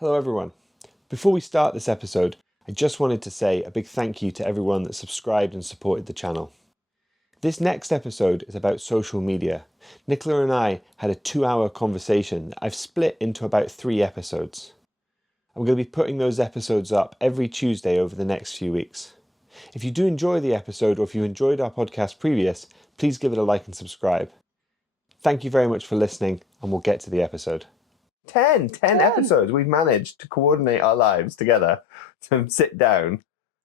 Hello everyone. Before we start this episode, I just wanted to say a big thank you to everyone that subscribed and supported the channel. This next episode is about social media. Nicola and I had a 2-hour conversation that I've split into about 3 episodes. I'm going to be putting those episodes up every Tuesday over the next few weeks. If you do enjoy the episode or if you enjoyed our podcast previous, please give it a like and subscribe. Thank you very much for listening, and we'll get to the episode. 10 episodes. We've managed to coordinate our lives together to sit down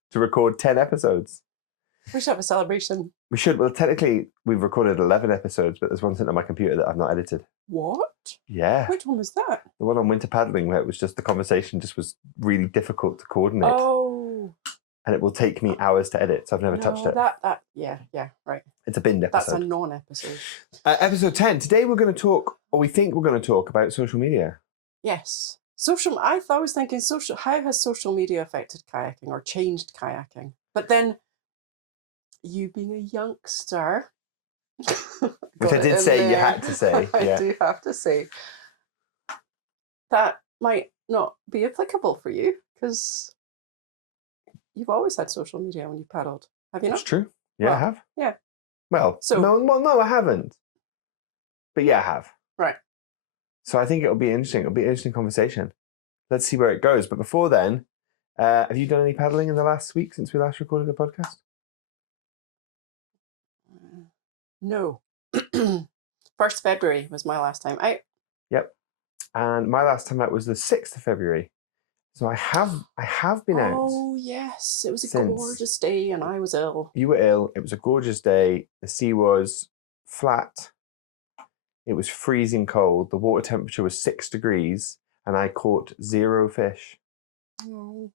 to record 10 episodes. We should have a celebration. We should. Well, technically, we've recorded 11 episodes, but there's one sitting on my computer that I've not edited. What? Yeah. Which one was that? The one on winter paddling, where it was just the conversation just was really difficult to coordinate. Oh. And it will take me hours to edit, so I've never touched it. Yeah, right. It's a binned episode. That's a non-episode. Episode 10. Today we're going to talk, or we think we're going to talk about social media. Yes. I was thinking, how has social media affected kayaking or changed kayaking? But then, you being a youngster... Which I did say you had to say. I do have to say. That might not be applicable for you, because you've always had social media when you paddled. Have you not? It's true. Yeah, I have. Yeah. Well, no, I haven't. But yeah, I have. Right. So I think it'll be interesting. It'll be an interesting conversation. Let's see where it goes. But before then, have you done any paddling in the last week since we last recorded the podcast? No. 1st February was my last time out. Yep. And my last time out was the 6th of February. So I have been out. Oh, yes. It was a gorgeous day and I was ill. You were ill. It was a gorgeous day. The sea was flat. It was freezing cold. The water temperature was 6 degrees and I caught 0 fish. Oh.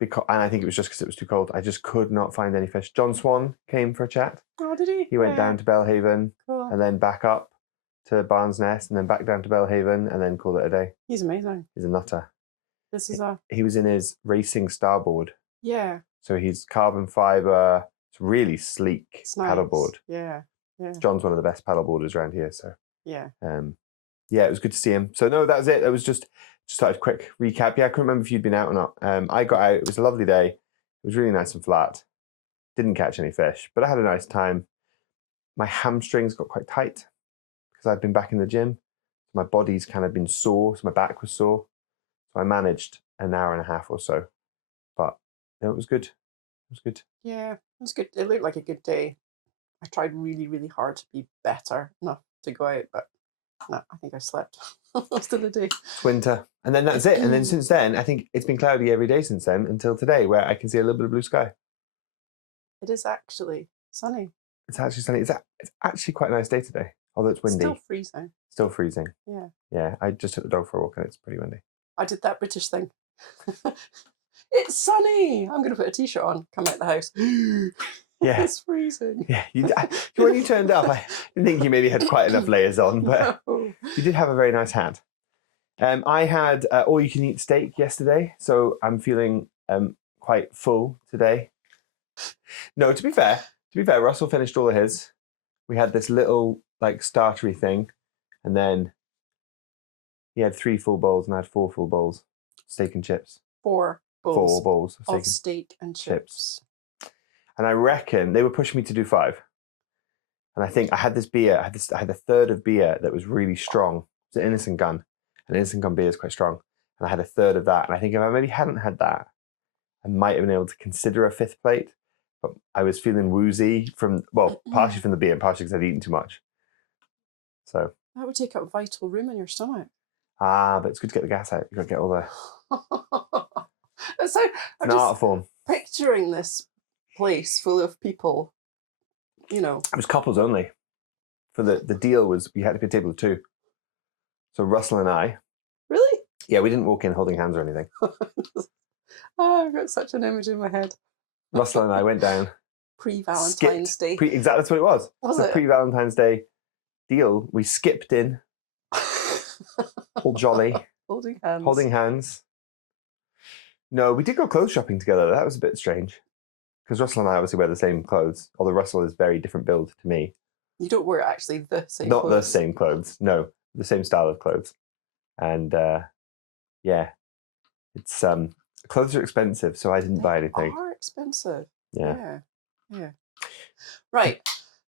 And I think it was just because it was too cold. I just could not find any fish. John Swan came for a chat. Oh, did he? He went down to Belhaven and then back up to Barnes Nest and then back down to Belhaven and then called it a day. He's amazing. He's a nutter. He was in his racing starboard. Yeah. So he's carbon fibre. It's really sleek paddleboard. Yeah. John's one of the best paddleboarders around here. So yeah. Yeah, it was good to see him. So no, that was it. That was just a quick recap. Yeah, I couldn't remember if you'd been out or not. I got out. It was a lovely day. It was really nice and flat. Didn't catch any fish, but I had a nice time. My hamstrings got quite tight because I'd been back in the gym. My body's kind of been sore, so my back was sore. So I managed an hour and a half or so. But no, it was good. It was good. Yeah, it was good. It looked like a good day. I tried really, really hard to be better enough to go out, but no, I think I slept most of the day. It's winter. And then that's it. And then since then, I think it's been cloudy every day since then until today, where I can see a little bit of blue sky. It is actually sunny. It's actually sunny. It's actually quite a nice day today, although it's windy. Still freezing. Still freezing. Yeah. Yeah, I just took the dog for a walk and it's pretty windy. I did that British thing. It's sunny. I'm going to put a t-shirt on, come out the house. Yeah. It's freezing. Yeah. When you turned up, I didn't think you maybe had quite enough layers on, but no. You did have a very nice hat. I had all-you-can-eat steak yesterday, so I'm feeling quite full today. No, to be fair, Russell finished all of his. We had this little startery thing, and then he had 3 full bowls, and I had 4 full bowls, steak and chips. 4 bowls. 4 bowls of steak and chips. And I reckon they were pushing me to do 5. And I think I had this beer. I had a third of beer that was really strong. It's an Innocent Gun. An Innocent Gun beer is quite strong. And I had a third of that. And I think if I maybe hadn't had that, I might have been able to consider a 5th plate. But I was feeling woozy partially from the beer and partially because I'd eaten too much. So that would take up vital room in your stomach. But it's good to get the gas out. You've got to get all the... So I'm an art form. Picturing this place full of people, It was couples only. For the deal was we had to be a table of 2. So Russell and I. Really? Yeah, we didn't walk in holding hands or anything. I've got such an image in my head. Russell and I went down. Pre-Valentine's Day. Exactly, that's what it was. Was it? Pre-Valentine's Day deal. We skipped in. All jolly. Holding hands. No, we did go clothes shopping together. That was a bit strange. Because Russell and I obviously wear the same clothes, although Russell is very different build to me. You don't wear actually the same Not clothes. the same clothes, no. The same style of clothes. And Yeah. It's clothes are expensive, so I didn't buy They anything. are expensive. Yeah. Yeah. Right.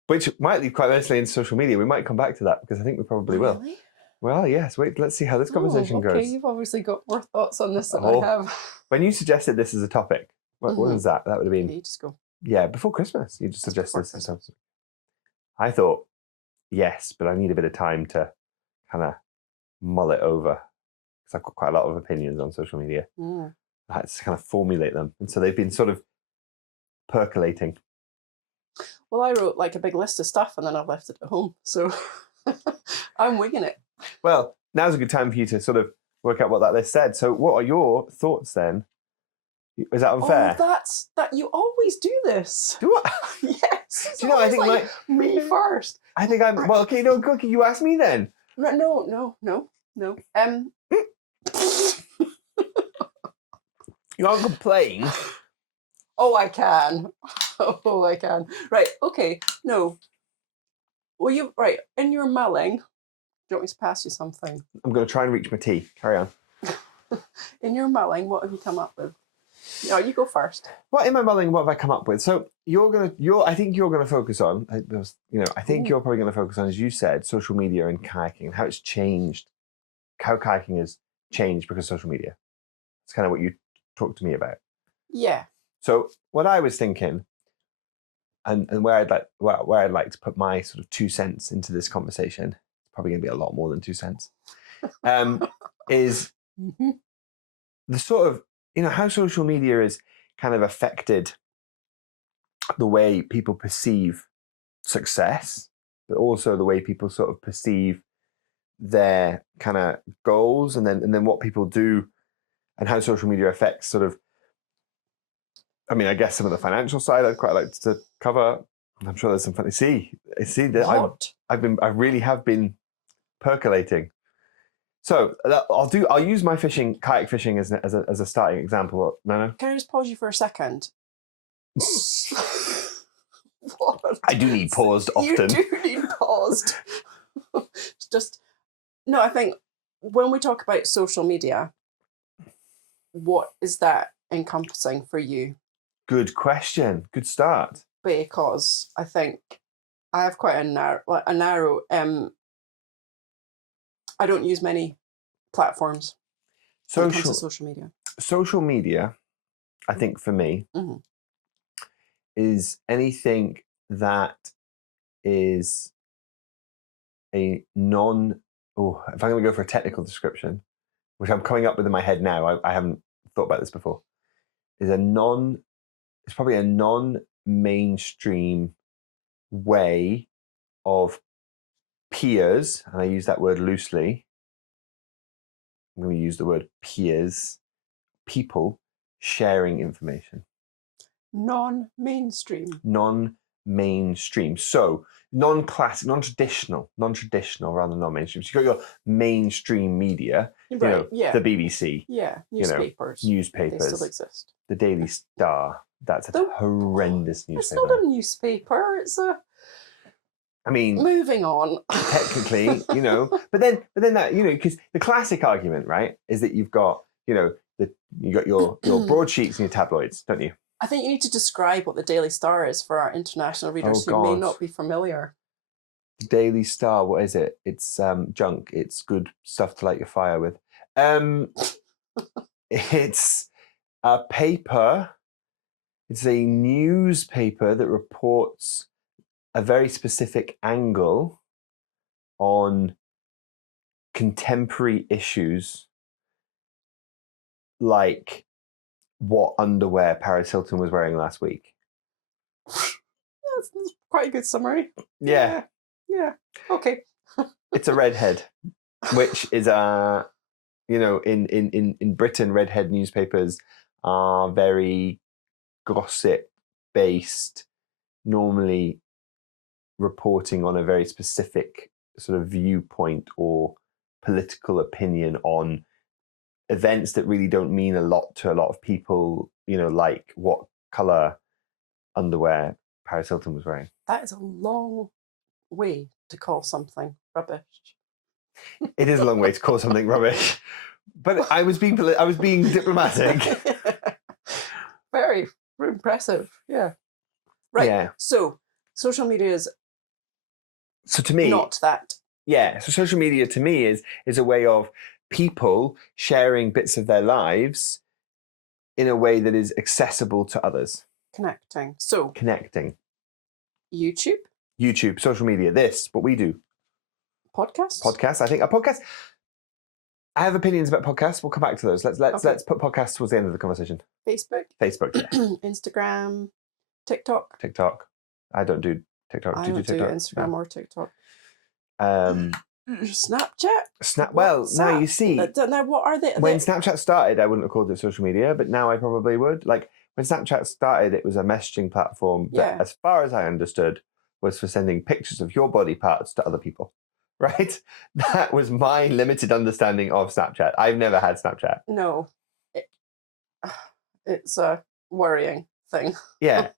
Which might lead quite nicely into social media. We might come back to that because I think we probably will. Really? Well, yes. Wait, let's see how this conversation okay. goes. You've obviously got more thoughts on this than Oh. I have. When you suggested this as a topic, what was that? That would have been Okay, you just go. Yeah, before Christmas. You just That's suggested before this as a Christmas. topic. I thought yes, but I need a bit of time to kind of mull it over because I've got quite a lot of opinions on social media. I had to kind of formulate them, and so they've been sort of percolating. Well, I wrote like a big list of stuff and then I've left it at home. So I'm winging it. Well, now's a good time for you to sort of work out what that list said. So what are your thoughts then? Is that unfair? Oh, that you always do this. Do I? Yes. Do you know, I think like me first. I think I'm... Well, okay, no, Cookie, you ask me then. No. You can't complain. Oh, I can. Oh, I can. Right, okay. No. Well, right, in your mulling, do you want me to pass you something? I'm going to try and reach my tea. Carry on. In your mulling, what have you come up with? No, you go first. What in my mulling? What have I come up with? So I think you're gonna focus on. I think you're probably gonna focus on, as you said, social media and kayaking and how it's changed, how kayaking has changed because of social media. It's kind of what you talked to me about. Yeah. So what I was thinking, and where I'd like to put my sort of 2 cents into this conversation, it's probably gonna be a lot more than 2 cents, is the sort of how social media has kind of affected the way people perceive success, but also the way people sort of perceive their kind of goals, and then what people do, and how social media affects sort of. I mean, I guess some of the financial side I'd quite like to cover. I'm sure there's some funny. See that I really have been percolating. So I'll use my kayak fishing as a starting example. No. Can I just pause you for a second? What? I do need paused often. You do need paused. No, I think when we talk about social media, what is that encompassing for you? Good question. Good start. Because I think I have quite a narrow. I don't use many platforms when it comes to social media. Social media, I think for me, is anything that is a non. Oh, if I'm going to go for a technical description, which I'm coming up with in my head now, I haven't thought about this before. It's probably a non-mainstream way of peers, and I use that word loosely. I'm going to use the word peers, people sharing information. Non-mainstream. Non-mainstream. So non-classic, non-traditional rather than non-mainstream. So you've got your mainstream media, right? The BBC, newspapers. Newspapers. They still exist. The Daily Star. That's a horrendous newspaper. It's not a newspaper. It's a. I mean, moving on. Technically, but then that, because the classic argument, right, is that you've got, you got your broadsheets and your tabloids, don't you? I think you need to describe what the Daily Star is for our international readers who may not be familiar. The Daily Star, what is it? It's junk. It's good stuff to light your fire with. It's a paper. It's a newspaper that reports a very specific angle on contemporary issues, like what underwear Paris Hilton was wearing last week. That's quite a good summary. Yeah. Okay. It's a redhead, which is in Britain, redhead newspapers are very gossip based, normally reporting on a very specific sort of viewpoint or political opinion on events that really don't mean a lot to a lot of people, like what color underwear Paris Hilton was wearing. That is a long way to call something rubbish. It is a long way to call something rubbish. But I was being diplomatic. Very impressive. Yeah. Right. Yeah. So social media is So to me, not that. yeah. So social media to me is a way of people sharing bits of their lives in a way that is accessible to others. Connecting. So Connecting. YouTube, social media, what we do. podcasts. I think a podcast. I have opinions about podcasts. We'll come back to those. Let's put podcasts towards the end of the conversation. Facebook, yeah. Instagram, TikTok. I don't do TikTok. I Do you don't do TikTok? do Instagram or TikTok. Snapchat. Well, now you see. Now, what are they? When Snapchat started, I wouldn't have called it social media, but now I probably would. Like when Snapchat started, it was a messaging platform that, as far as I understood, was for sending pictures of your body parts to other people. Right? That was my limited understanding of Snapchat. I've never had Snapchat. No. It's a worrying thing. Yeah.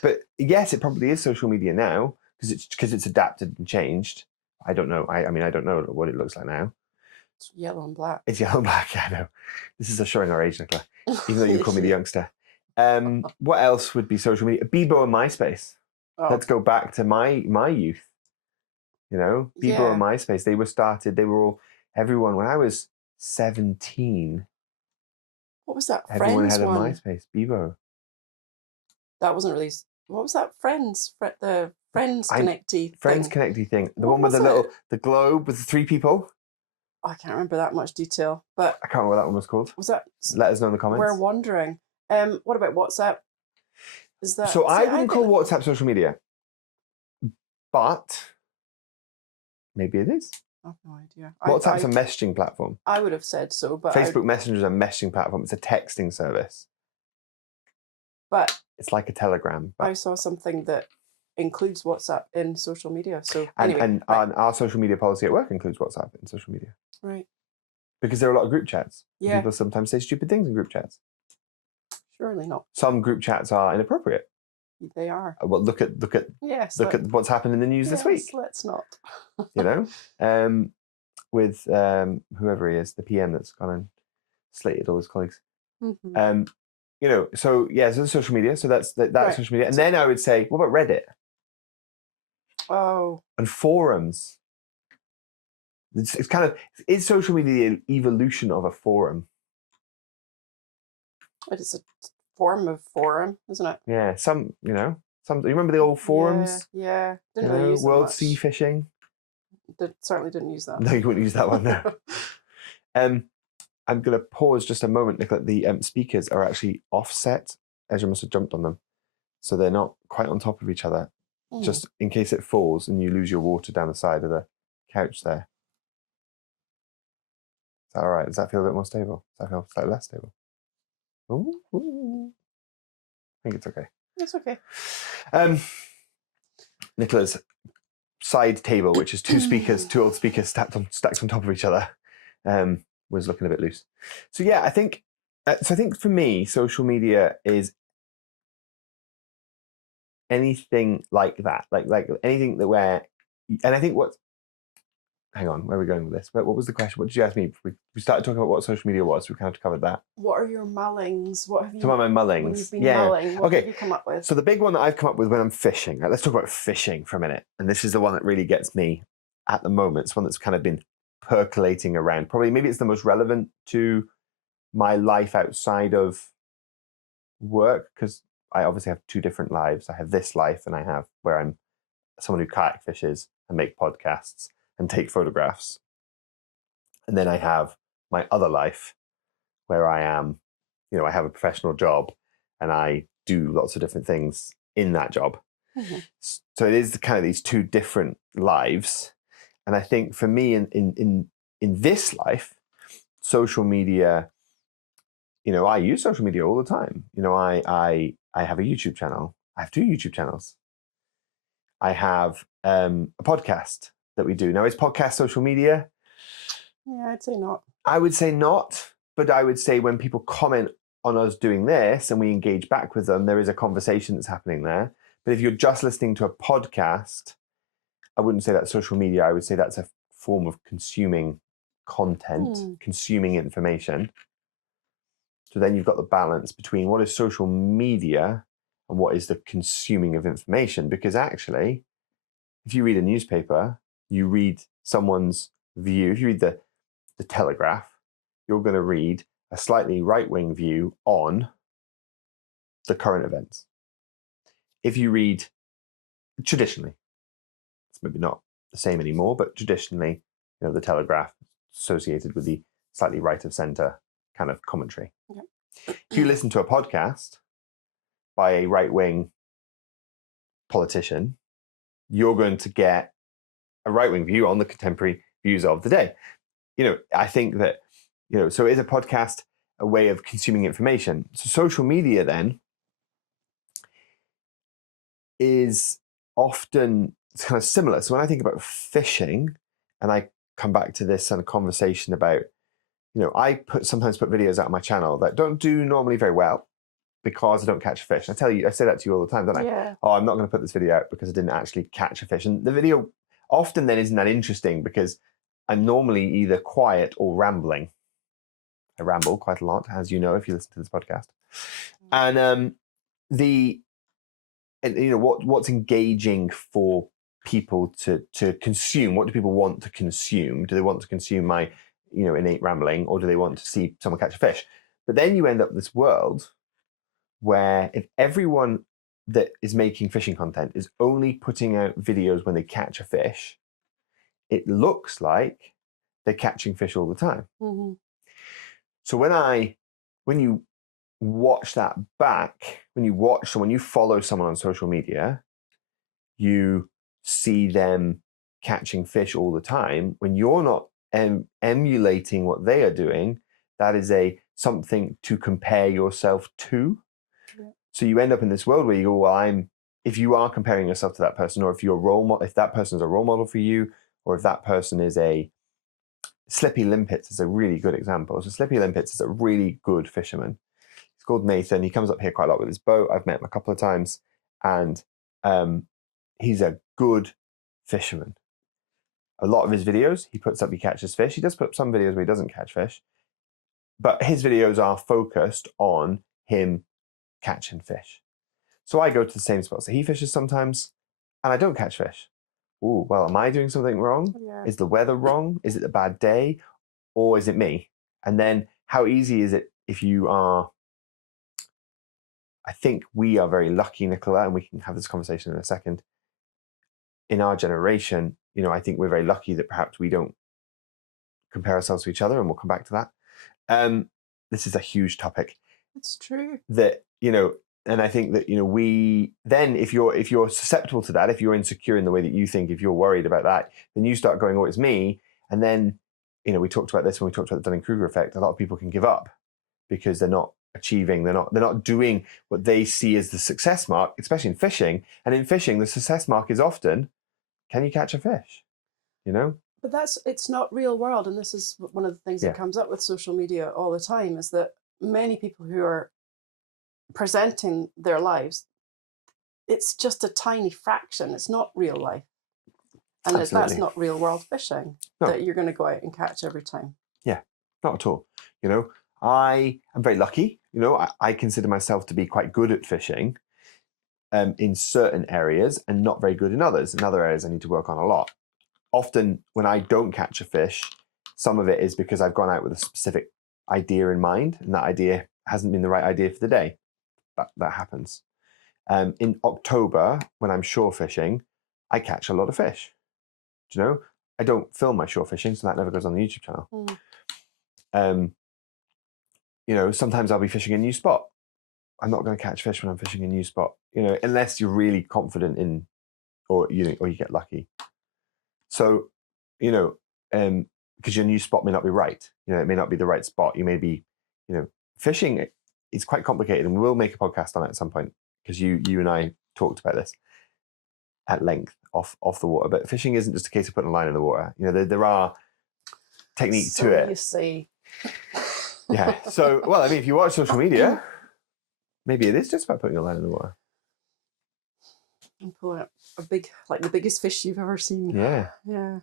But yes, it probably is social media now because it's adapted and changed. I don't know. I mean, I don't know what it looks like now. It's yellow and black. It's yellow and black, yeah, I know. This is showing our age, Nicola, even though you call me the youngster. What else would be social media? Bebo and MySpace. Oh. Let's go back to my youth. You know, Bebo and MySpace. They were all, everyone, when I was 17. What was that? Everyone Friends had a one? MySpace. Bebo. That wasn't released. What was that? Friends? The Friends Connecty thing. The one with the globe with the 3 people. Oh, I can't remember that much detail, but I can't remember what that one was called. Was that? Let us know in the comments. We're wondering. What about WhatsApp? Is that? So I wouldn't call WhatsApp social media, but maybe it is. I have no idea. WhatsApp's a messaging platform. I would have said so, but Facebook Messenger is a messaging platform. It's a texting service. But it's like a Telegram. I saw something that includes WhatsApp in social media. So and our social media policy at work includes WhatsApp in social media. Right. Because there are a lot of group chats. Yeah. People sometimes say stupid things in group chats. Surely not. Some group chats are inappropriate. They are. Well, look at what's happened in the news this week. Let's not. You know, with whoever he is, the PM that's gone and slated all his colleagues. Mm-hmm. You know, so social media. So that's right. Social media, and then I would say, what about Reddit? Oh. And forums. It's kind of, is social media the evolution of a forum? It's a form of forum, isn't it? Yeah, you remember the old forums? Yeah. Didn't really use World Sea Fishing. Certainly didn't use that. No, you wouldn't use that one, no. I'm going to pause just a moment, Nicola. The speakers are actually offset. Ezra must have jumped on them. So they're not quite on top of each other, just in case it falls and you lose your water down the side of the couch there. Is that all right? Does that feel a bit more stable? Does that feel slightly less stable? Ooh. I think it's okay. It's okay. Nicola's side table, which is 2 old speakers stacked on top of each other, was looking a bit loose. So yeah, I think for me, social media is anything like that, like anything and I think hang on, where are we going with this? What was the question? What did you ask me? We started talking about what social media was. We kind of covered that. What are your mullings? What have you? Talk about my mullings. When you've been mulling, what have you come up with? So the big one that I've come up with when I'm fishing. Let's talk about fishing for a minute. And this is the one that really gets me at the moment. It's one that's kind of been percolating around. Maybe it's the most relevant to my life outside of work, because I obviously have 2 different lives. I have this life, and I have where I'm someone who kayak fishes and make podcasts and take photographs. And then I have my other life where I am, I have a professional job and I do lots of different things in that job. Mm-hmm. So it is kind of these 2 different lives. And I think for me in this life, social media, I use social media all the time. I have a YouTube channel. I have 2 YouTube channels. I have a podcast that we do. Now, is podcast social media? Yeah, I'd say not. I would say not, but I would say when people comment on us doing this and we engage back with them, there is a conversation that's happening there. But if you're just listening to a podcast, I wouldn't say that's social media. I would say that's a form of consuming content, consuming information. So then you've got the balance between what is social media and what is the consuming of information. Because actually, if you read a newspaper, you read someone's view. If you read the Telegraph, you're going to read a slightly right-wing view on the current events. If you read traditionally, it's maybe not the same anymore, but traditionally, the Telegraph associated with the slightly right of centre kind of commentary. Yeah. If you listen to a podcast by a right-wing politician, you're going to get a right-wing view on the contemporary views of the day. I think that, so is a podcast a way of consuming information? So social media then is often kind of similar. So when I think about fishing, and I come back to this kind of conversation about, I sometimes put videos out on my channel that don't do normally very well because I don't catch a fish. I say that to you all the time, don't I? Yeah. Oh, I'm not going to put this video out because I didn't actually catch a fish. And the video often then isn't that interesting because I'm normally either quiet or rambling. I ramble quite a lot, as you know, if you listen to this podcast. And what's engaging for people to consume? What do people want to consume? Do they want to consume my innate rambling, or do they want to see someone catch a fish? But then you end up in this world where if everyone that is making fishing content is only putting out videos when they catch a fish, it looks like they're catching fish all the time. Mm-hmm. So when you watch that back, when you follow someone on social media, you see them catching fish all the time. When you're not emulating what they are doing, that is something to compare yourself to. Yeah. So you end up in this world where you go, well, if you are comparing yourself to that person, or if that person is a role model for you, or if that person is Slippy Limpets is a really good example. So Slippy Limpets is a really good fisherman. He's called Nathan. He comes up here quite a lot with his boat. I've met him a couple of times, and he's a good fisherman. A lot of his videos, he puts up, he catches fish. He does put up some videos where he doesn't catch fish, but his videos are focused on him catching fish. So I go to the same spot. So he fishes sometimes, and I don't catch fish. Oh, well, am I doing something wrong? Yeah. Is the weather wrong? Is it a bad day? Or is it me? And then how easy is it if you are... I think we are very lucky, Nicola, and we can have this conversation in a second. In our generation, I think we're very lucky that perhaps we don't compare ourselves to each other, and we'll come back to that. This is a huge topic. It's true. That, and I think that, we then, if you're susceptible to that, if you're insecure in the way that you think, if you're worried about that, then you start going, oh, it's me. And then, we talked about this when we talked about the Dunning-Kruger effect. A lot of people can give up because they're not achieving, they're not doing what they see as the success mark, especially in fishing. And in fishing, the success mark is often, can you catch a fish? But it's not real world. And this is one of the things that comes up with social media all the time, is that many people who are presenting their lives, it's just a tiny fraction. It's not real life. And that's not real world fishing that you're going to go out and catch every time. Yeah, not at all. I am very lucky. I consider myself to be quite good at fishing in certain areas and not very good in others. In other areas, I need to work on a lot. Often when I don't catch a fish, some of it is because I've gone out with a specific idea in mind, and that idea hasn't been the right idea for the day. That happens. In October, when I'm shore fishing, I catch a lot of fish. Do I don't film my shore fishing, so that never goes on the YouTube channel. Sometimes I'll be fishing a new spot. I'm not going to catch fish when I'm fishing a new spot, unless you're really confident in, or you get lucky. So, because your new spot may not be right. It may not be the right spot. You may be, fishing is quite complicated, and we'll make a podcast on it at some point, because you and I talked about this at length off the water. But fishing isn't just a case of putting a line in the water. There are techniques to it. You see. Yeah. So, well, if you watch social media, maybe it is just about putting a line in the water. And pull out the biggest fish you've ever seen. Yeah. Yeah.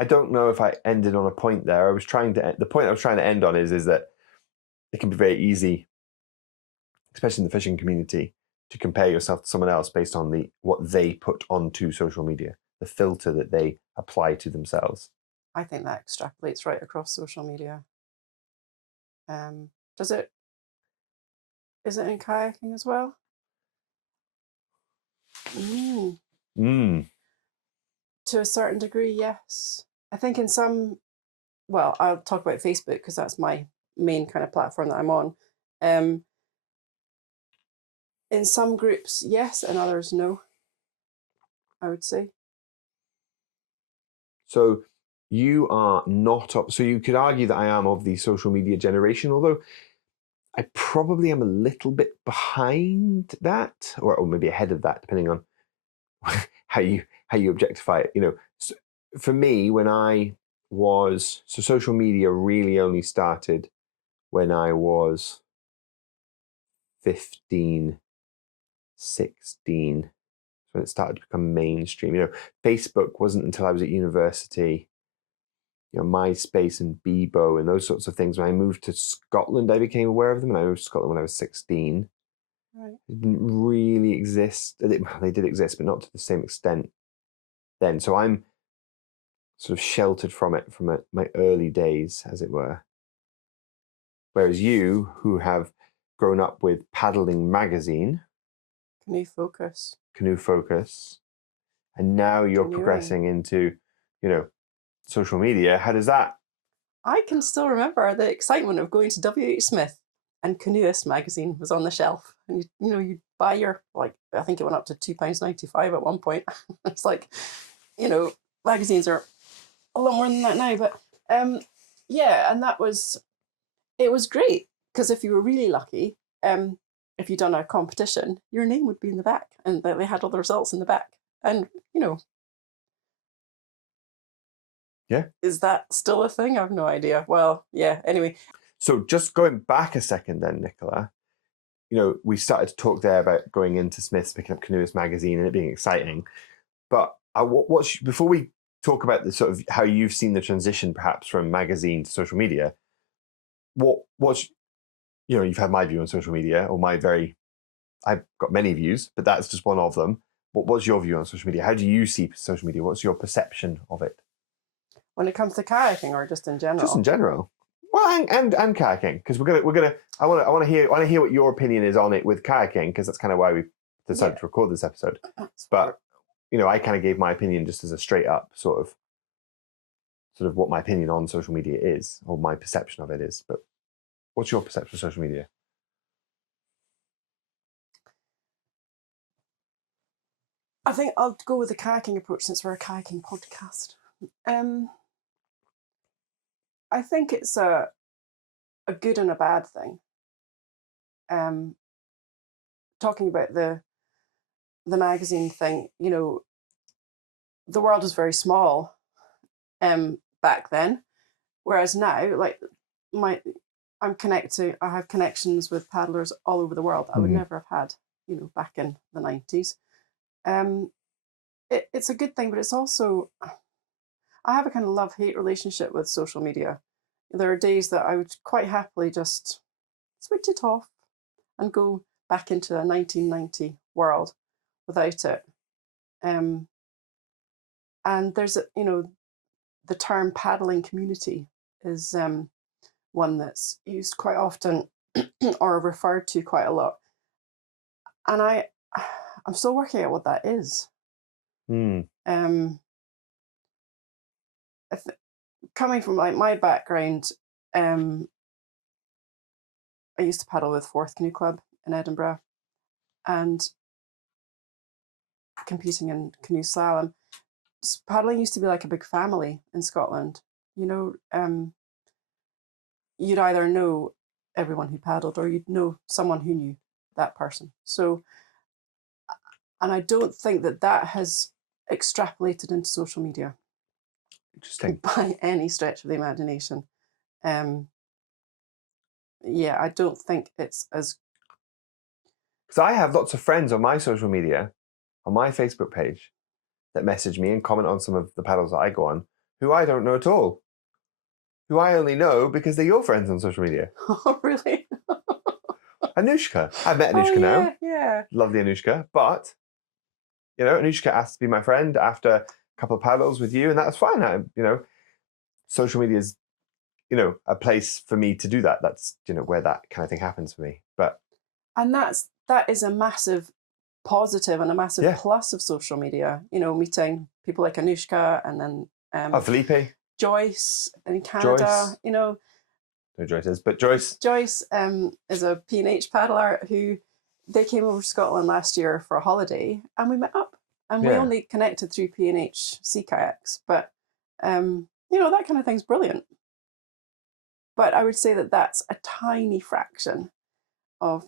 I don't know if I ended on a point there. The point I was trying to end on is that it can be very easy, especially in the fishing community, to compare yourself to someone else based on what they put onto social media, the filter that they apply to themselves. I think that extrapolates right across social media. Does it? Is it in kayaking as well? To a certain degree, yes. I think in some, well, I'll talk about Facebook because that's my main kind of platform that I'm on. In some groups, yes, and others, no, I would say. So you are not up. So you could argue that I am of the social media generation, although I probably am a little bit behind that, or maybe ahead of that, depending on how you objectify it. So for me, social media really only started when I was 15, 16, when it started to become mainstream. Facebook wasn't until I was at university. MySpace and Bebo and those sorts of things. When I moved to Scotland, I became aware of them, and I moved to Scotland when I was 16. Right. It didn't really exist. They did exist, but not to the same extent then. So I'm sort of sheltered from it from my early days, as it were. Whereas you, who have grown up with Paddling Magazine, Canoe Focus, and now you're progressing into, social media. How does that? I can still remember the excitement of going to W.H. Smith and Canoeist magazine was on the shelf, and you'd buy your, like, I think it went up to £2.95 at one point. It's like, magazines are a lot more than that now, but yeah, and it was great because if you were really lucky, if you'd done a competition, your name would be in the back, and they had all the results in the back, and Yeah. Is that still a thing? I have no idea. Well, yeah, anyway. So just going back a second then, Nicola, we started to talk there about going into Smith's, picking up Canoeist magazine and it being exciting. But before we talk about the sort of how you've seen the transition perhaps from magazine to social media, you've had my view on social media, or I've got many views, but that's just one of them. What's your view on social media? How do you see social media? What's your perception of it? When it comes to kayaking, or just in general? Just in general. Well, and kayaking, because I want to hear what your opinion is on it with kayaking, because that's kind of why we decided to record this episode. But I kind of gave my opinion just as a straight up sort of what my opinion on social media is, or my perception of it is. But what's your perception of social media? I think I'll go with the kayaking approach since we're a kayaking podcast. I think it's a good and a bad thing. Talking about the magazine thing, the world was very small back then, whereas now, like, I have connections with paddlers all over the world that I would never have had, back in the 90s. It's a good thing, but it's also, I have a kind of love-hate relationship with social media. There are days that I would quite happily just switch it off and go back into a 1990 world without it. And there's the term paddling community is one that's used quite often or referred to quite a lot. And I'm still working out what that is. Coming from my background, I used to paddle with Fourth Canoe Club in Edinburgh and competing in canoe slalom. Paddling used to be like a big family in Scotland. You'd either know everyone who paddled or you'd know someone who knew that person. So, and I don't think that has extrapolated into social media. Interesting. By any stretch of the imagination. Yeah, I don't think it's as... Because I have lots of friends on my social media, on my Facebook page, that message me and comment on some of the paddles that I go on, who I don't know at all, who I only know because they're your friends on social media. Oh, really? Anushka. I've met Anushka now. Yeah. Lovely Anushka. But, Anushka asked to be my friend after a couple of paddles with you, and that's fine. Social media is, a place for me to do that. That's, where that kind of thing happens for me. And that is a massive positive and a massive plus of social media. Meeting people like Anushka and then Felipe. Joyce in Canada. Joyce. No Joyce is, but Joyce. Joyce is a P&H paddler who they came over to Scotland last year for a holiday, and we met up, and we only connected through P&H sea kayaks. But that kind of thing's brilliant. But I would say that that's a tiny fraction of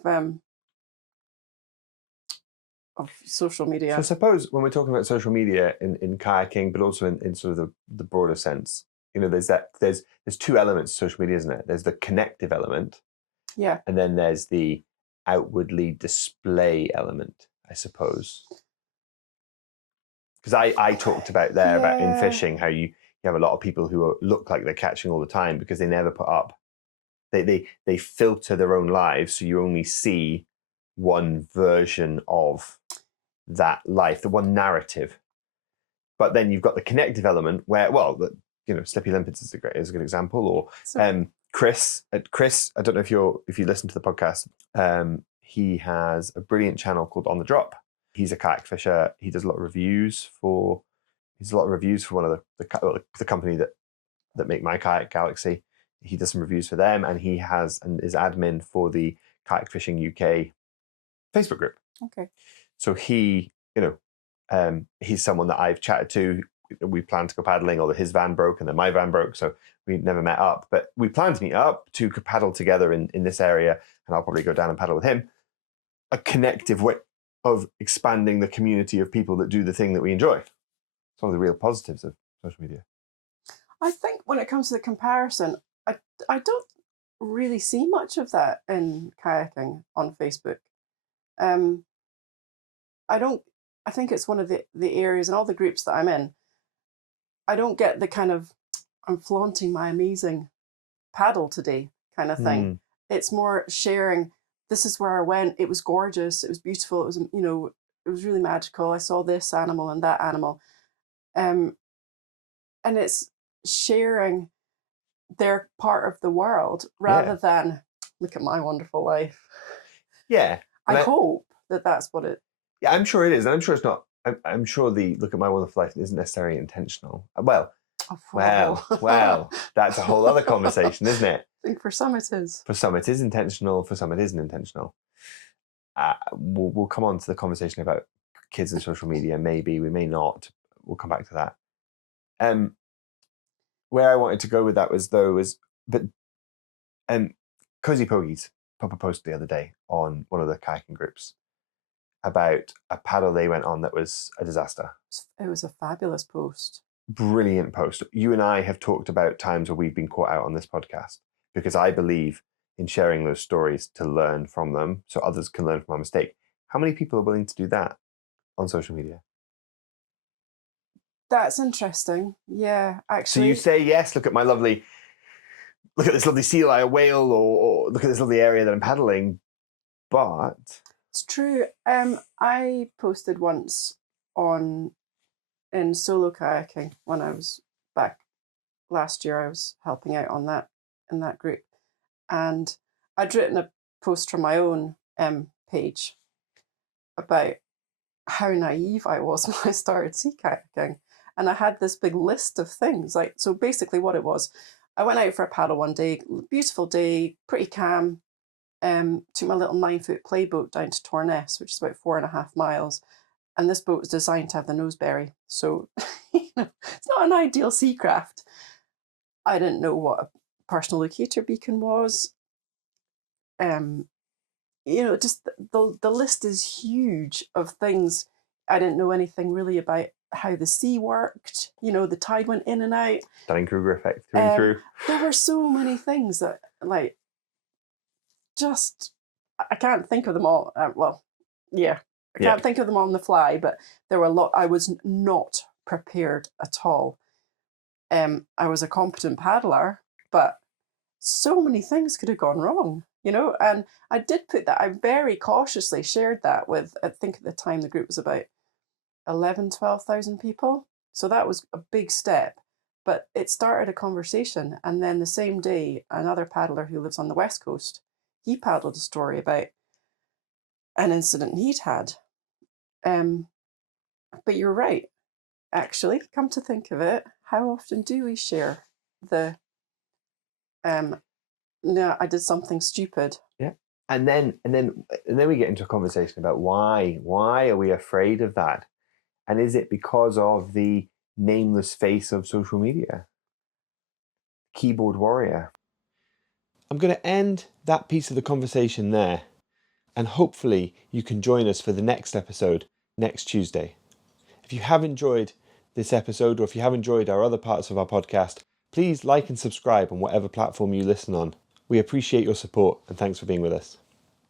social media. So I suppose when we're talking about social media in kayaking, but also in sort of the broader sense, there's two elements to social media, isn't it? There's the connective element, and then there's the outwardly display element, I suppose. Because I talked about there about in fishing how you have a lot of people who look like they're catching all the time because they never put up. They filter their own lives, so you only see one version of that life, the one narrative. But then you've got the connective element where, Slippy Limpets is a good example, or Chris. I don't know if you listen to the podcast. He has a brilliant channel called On the Drop. He's a kayak fisher. He does a lot of reviews for. One of the company that make my Kayak Galaxy. He does some reviews for them, and he is admin for the Kayak Fishing UK Facebook group. Okay. So he, he's someone that I've chatted to. We planned to go paddling, although his van broke and then my van broke, so we never met up. But we plan to meet up to paddle together in this area, and I'll probably go down and paddle with him. A connective way of expanding the community of people that do the thing that we enjoy. It's one of the real positives of social media. I think when it comes to the comparison, I don't really see much of that in kayaking on Facebook. I think it's one of the areas in all the groups that I'm in. I don't get the kind of I'm flaunting my amazing paddle today kind of thing. It's more sharing. This is where I went. It was gorgeous. It was beautiful. It was it was really magical. I saw this animal and that animal, and it's sharing their part of the world rather than look at my wonderful life. Yeah, I hope that that's what it. Yeah, I'm sure it is. And I'm sure it's not. I'm sure the look at my wonderful life isn't necessarily intentional. Well, that's a whole other conversation, isn't it? I think for some it is. For some it is intentional. For some it isn't intentional. We'll come on to the conversation about kids and social media. Maybe we may not. We'll come back to that. Where I wanted to go with that was Cozy Pogies put a post the other day on one of the kayaking groups about a paddle they went on that was a disaster. It was a fabulous post. Brilliant post. You and I have talked about times where we've been caught out on this podcast because I believe in sharing those stories to learn from them so others can learn from our mistake. How many people are willing to do that on social media? That's interesting. Yeah, actually. So you say, yes, look at this lovely sea lion, whale, or look at this lovely area that I'm paddling, but... It's true. I posted once in solo kayaking when I was back last year. I was helping out on that in that group, and I'd written a post from my own page about how naive I was when I started sea kayaking. And I had this big list of things. So basically what it was, I went out for a paddle one day, beautiful day, pretty calm, took my little 9-foot playboat down to Torness, which is about 4.5 miles. And this boat was designed to have the noseberry. So it's not an ideal sea craft. I didn't know what a personal locator beacon was. Just the list is huge of things. I didn't know anything really about how the sea worked. The tide went in and out. Dunning-Kruger effect through and through. There were so many things that, I can't think of them all. I can't think of them on the fly, but there were a lot. I was not prepared at all. I was a competent paddler, but so many things could have gone wrong, and I did put that, I very cautiously shared that with, I think at the time the group was about 12,000 people. So that was a big step, but it started a conversation. And then the same day, another paddler who lives on the West Coast, he paddled a story about an incident he'd had. But you're right, actually, come to think of it, how often do we share the, no, I did something stupid? Yeah. And then we get into a conversation about why are we afraid of that? And is it because of the nameless face of social media? Keyboard warrior. I'm going to end that piece of the conversation there, and hopefully you can join us for the next episode next Tuesday. If you have enjoyed this episode, or if you have enjoyed our other parts of our podcast, please like and subscribe on whatever platform you listen on. We appreciate your support, and thanks for being with us.